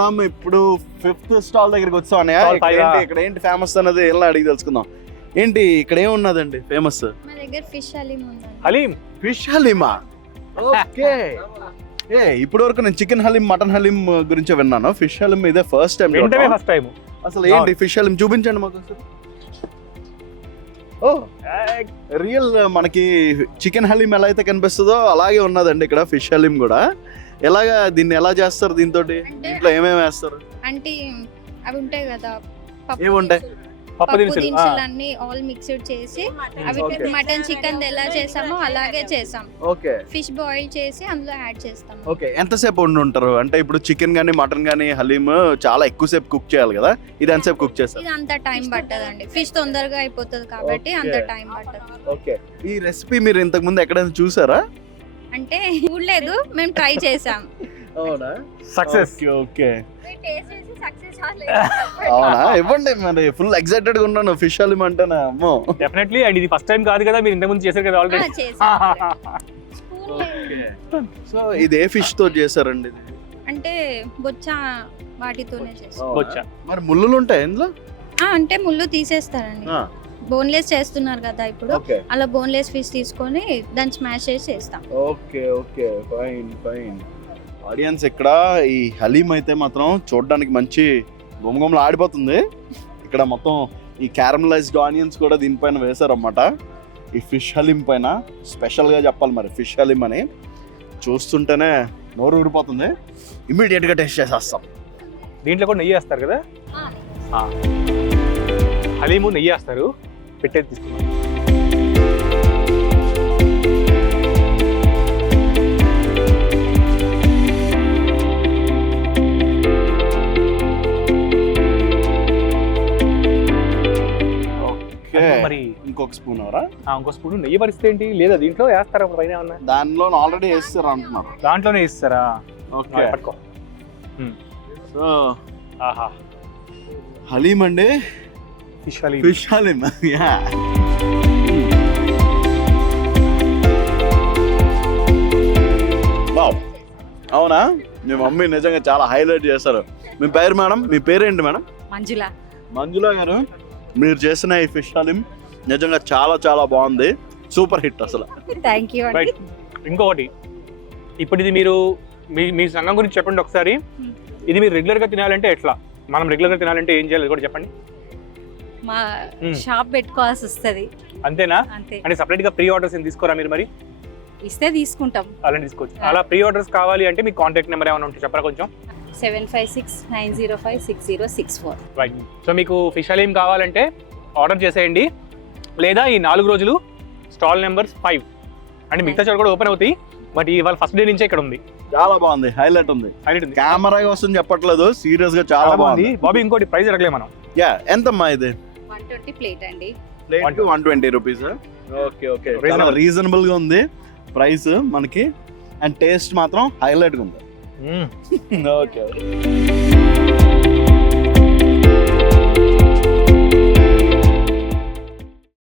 మనం ఇప్పుడు 5th stall దగ్గరికి వచ్చాం అన్నయ్య. ఇక్కడ ఏంటి ఫేమస్ అనేది ఎలా అడిగి తెలుసుకుందాం. ఏంటి ఇక్కడ ఏమున్నదండి ఫేమస్? మా దగ్గర ఫిష్ హలీం ఉందండి. హలీం, ఫిష్ హలీమా? ఓకే. ఇప్పటి వరకు నేను చికెన్ హలీం, మటన్ హలీం గురించి విన్నాను. ఫిష్ హలీం ఇదే ఫస్ట్ టైం. అసలు ఏంటి ఫిష్ హలీం చూపించండి మాకు అసలు. ఓ రియల్ మనకి చికెన్ హలీం ఎలా అయితే కనిపిస్తుందో అలాగే ఉన్నదండి ఇక్కడ ఫిష్ హలీం కూడా. ఎలాగా దీన్ని ఎలా చేస్తారు? దీంతో దీంట్లో ఏమేమి వేస్తారు? అంటే అవి ఉంటాయి కదా, ఏముంటాయి? పప్పు దినుసులు అన్ని ఆల్ మిక్స్డ్ చేసి అవి మటన్ చికెన్ ఎలా చేసామో అలాగే చేసాం. ఓకే. ఫిష్ బాయిల్ చేసి అందులో యాడ్ చేస్తాం. ఓకే. ఎంతసేపు వండి ఉంటారు? అంటే ఇప్పుడు చికెన్ గానీ మటన్ గానీ హలీం చాలా ఎక్కువసేపు కుక్ చేయాలి కదా, ఇది ఎంతసేపు కుక్ చేస్తారు? ఇది అంత టైం పట్టదండి, ఫిష్ తొందరగా అయిపోతుంది కాబట్టి అంత టైం పట్టదు. ఓకే. ఈ రెసిపీ మీరు ఇంతకు ముందు ఎక్కడైనా చూసారా? అంటే చూడలేదు, మేము ట్రై చేసాం. అవునా? సక్సెస్. ఓకే. అవునా? ఇవ్వండి మరి. ఫుల్ ఎక్సైటెడ్ గా ఉన్నాను ఫిష్ హలీం అంటేనా. అమ్మో డెఫినెట్లీ. అండ్ ఇది ఫస్ట్ టైం కాదు కదా, మీరు ఇంతకు ముందు చేశారు కదా ఆల్రెడీ. సో ఇది ఏ ఫిష్ తో చేశారండి? అంటే బొచ్చ వాటితోనే చేస్తాం. బొచ్చ. మరి ముళ్ళులు ఉంటాయి ఇందులో? అంటే ముళ్ళు తీసేస్తారండి. బోన్లెస్ చేస్తున్నారు కదా ఇప్పుడు, అలా బోన్లెస్ ఫిష్ తీసుకొని దాన్ని స్మాష్ చేసి చేస్తాం. Okay okay, fine fine. Audience ఇక్కడ ఈ హలీం అయితే మాత్రం చూడడానికి మంచి గుమగుమలు ఆడిపోతుంది. ఇక్కడ మొత్తం ఈ క్యారమలైజ్డ్ ఆనియన్స్ కూడా దీనిపైన వేశారన్నమాట. ఈ ఫిష్ హలీం పైన స్పెషల్గా చెప్పాలి మరి ఫిష్ హలీం అని. చూస్తుంటేనే నోరు ఊరిపోతుంది. ఇమ్మీడియట్గా టేస్ట్ చేసేస్తాం. దీంట్లో కూడా నెయ్యి వేస్తారు కదా? హలీము నెయ్యి వేస్తారు. పెట్టేది తీసుకున్నాం. మరి ఇంకొక స్పూన్ అవరా? ఇంకో స్పూన్ నెయ్యి పరిస్థితి ఏంటి? లేదా దీంట్లో వేస్తారా పైన ఏమన్నా? దానిలో ఆల్రెడీ వేస్తారు అంటున్నారు. దాంట్లోనే వేస్తారా? ఓకే. పట్టుకో. సో ఆహా, హలీం అండి. Fish haleem. Fish haleem. Yeah. Wow. అవునా? మీ మమ్మీ నిజంగా చాలా హైలైట్ చేస్తారు. మీ పేరు మేడం? మీ పేరేంటి మేడం? మంజుల. మంజుల గారు, మీరు చేసిన ఈ ఫిష్ హలీం నిజంగా చాలా చాలా బాగుంది. సూపర్ హిట్ అసలు. Thank you. ఇంకొకటి, ఇప్పుడు ఇది మీరు మీ సంఘం గురించి చెప్పండి ఒకసారి. ఇది మీరు రెగ్యులర్గా తినాలంటే ఎట్లా? మనం రెగ్యులర్గా తినాలంటే ఏం చేయాలి కూడా చెప్పండి. మా షాప్ పెట్టుకోవాల్సి వస్తుంది. అంతేనా? అంతే. అంటే సపరేట్గా ప్రీ ఆర్డర్స్ ఏం తీసుకోరా మీరు? మరి ఇస్తే తీసుకుంటాం. అలా తీసుకోవచ్చు. అలా ప్రీ ఆర్డర్స్ కావాలి అంటే మీ కాంటాక్ట్ నెంబర్ ఏమైనా ఉంటే చెప్పరా కొంచెం? 7569056064. రైట్. సో మీకు ఫిష్ హలీం కావాలంటే ఆర్డర్ చేసేయండి. లేదా ఈ 4 రోజులు స్టాల్ నెంబర్స్ 5 అంటే మిగతా చోట కూడా ఓపెన్ అవుతాయి. బట్ ఇవాళ ఫస్ట్ డే నుంచే ఇక్కడ ఉంది. చాలా బాగుంది. హైలైట్ ఉంది. కెమెరా వస్తుంది చెప్పట్లేదు, సీరియస్ గా చాలా బాగుంది. బాబీ ఇంకోటి ప్రైస్ అడగలే మనం. యా, ఎంతమ్మా ఇది? 120 ప్లేట్ అండి. Plate 120 rupees. Okay okay, reasonable గా ఉంది ప్రైస్ మనకి. అండ్ టేస్ట్ మాత్రం హైలైట్ గా ఉంది. ఓకే.